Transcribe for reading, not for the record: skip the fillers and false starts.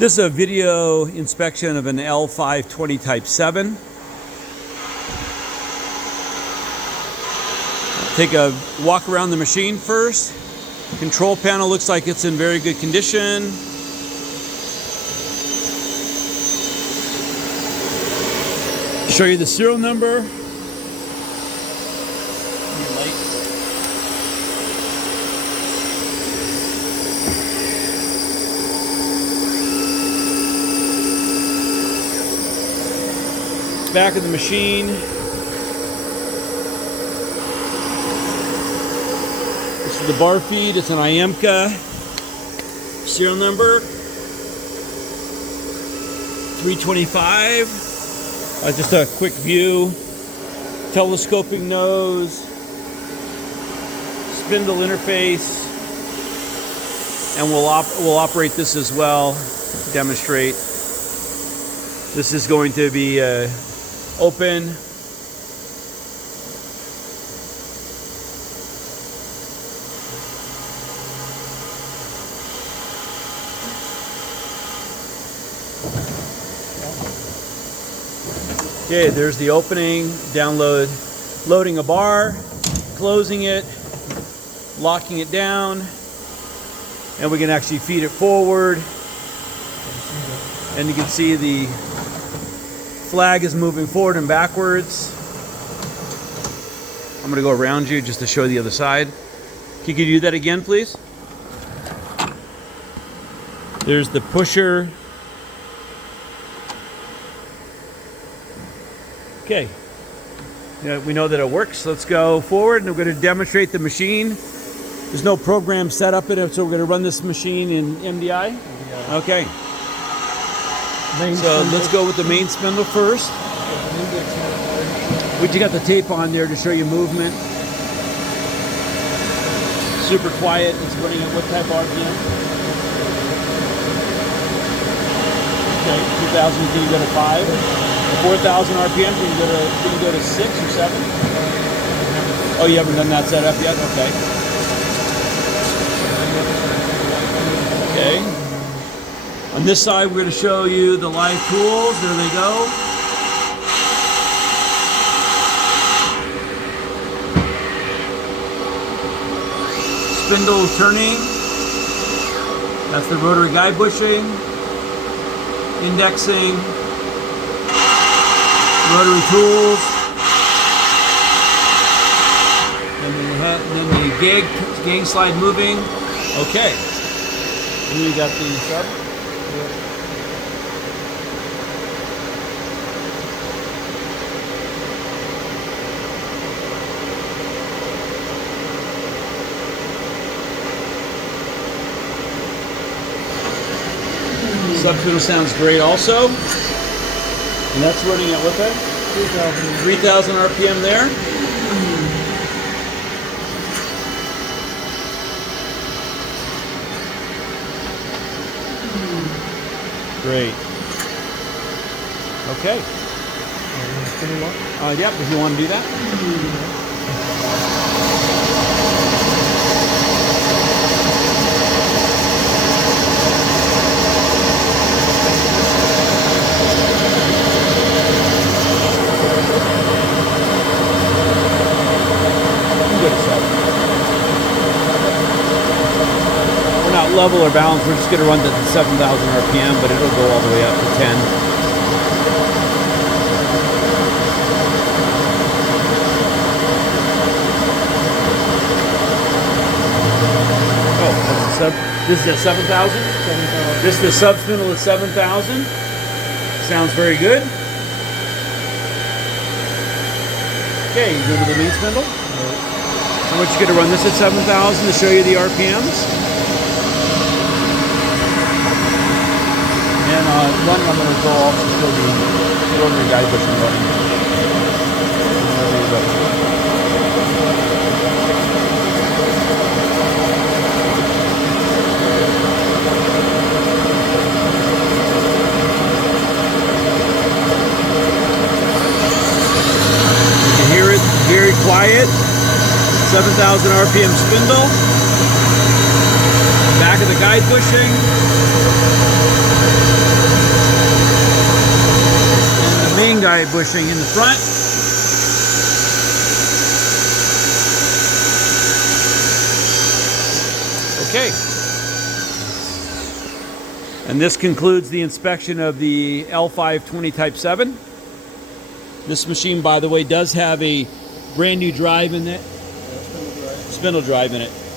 This is a video inspection of an L520 Type 7. Take a walk around the machine first. Control panel looks like it's in very good condition. Show you the serial number. Back of the machine. This is the bar feed. It's an IAMCA. Serial number 325. Just a quick view. Telescoping nose. Spindle interface. And we'll operate this as well. Demonstrate. This is going to be open. Okay, there's the opening. Loading a bar, closing it, locking it down, and we can actually feed it forward. And you can see the flag is moving forward and backwards. I'm going to go around you just to show the other side. Can you do that again, please? There's the pusher. Okay. Yeah, we know that it works. Let's go forward, and we're going to demonstrate the machine. There's no program set up in it, so we're going to run this machine in MDI. Okay. So let's go with the main spindle first. We just got the tape on there to show you movement. Super quiet. It's running at what type of RPM? Okay, 2,000. Can you go to 5? 4,000 RPM. Can you go to 6 or 7? Oh, you haven't done that setup yet. Okay. Okay. On this side, we're going to show you the live tools. There they go. Spindle turning. That's the rotary guide bushing. Indexing. Rotary tools. And then the gang slide moving. Okay. And you got the sub. Subspindle sounds great also. And that's running at what then? 3,000 RPM there. Great. Okay. Yep, if you want to do that. We're not level or balanced, we're just going to run that to 7,000 RPM, but it'll go all the way up to 10. Oh, that's the sub. This is at 7,000? This is the sub spindle at 7,000. Sounds very good. Okay, you go to the main spindle. And we're just going to run this at 7,000 to show you the RPMs. And running, I'm going to go off to show the rotary guide bushing running. You can hear it very quiet. 7,000 RPM spindle. Back of the guide bushing. string guide bushing in the front. Okay. And this concludes the inspection of the L520 Type 7. This machine, by the way, does have a brand new drive in it. Spindle drive in it.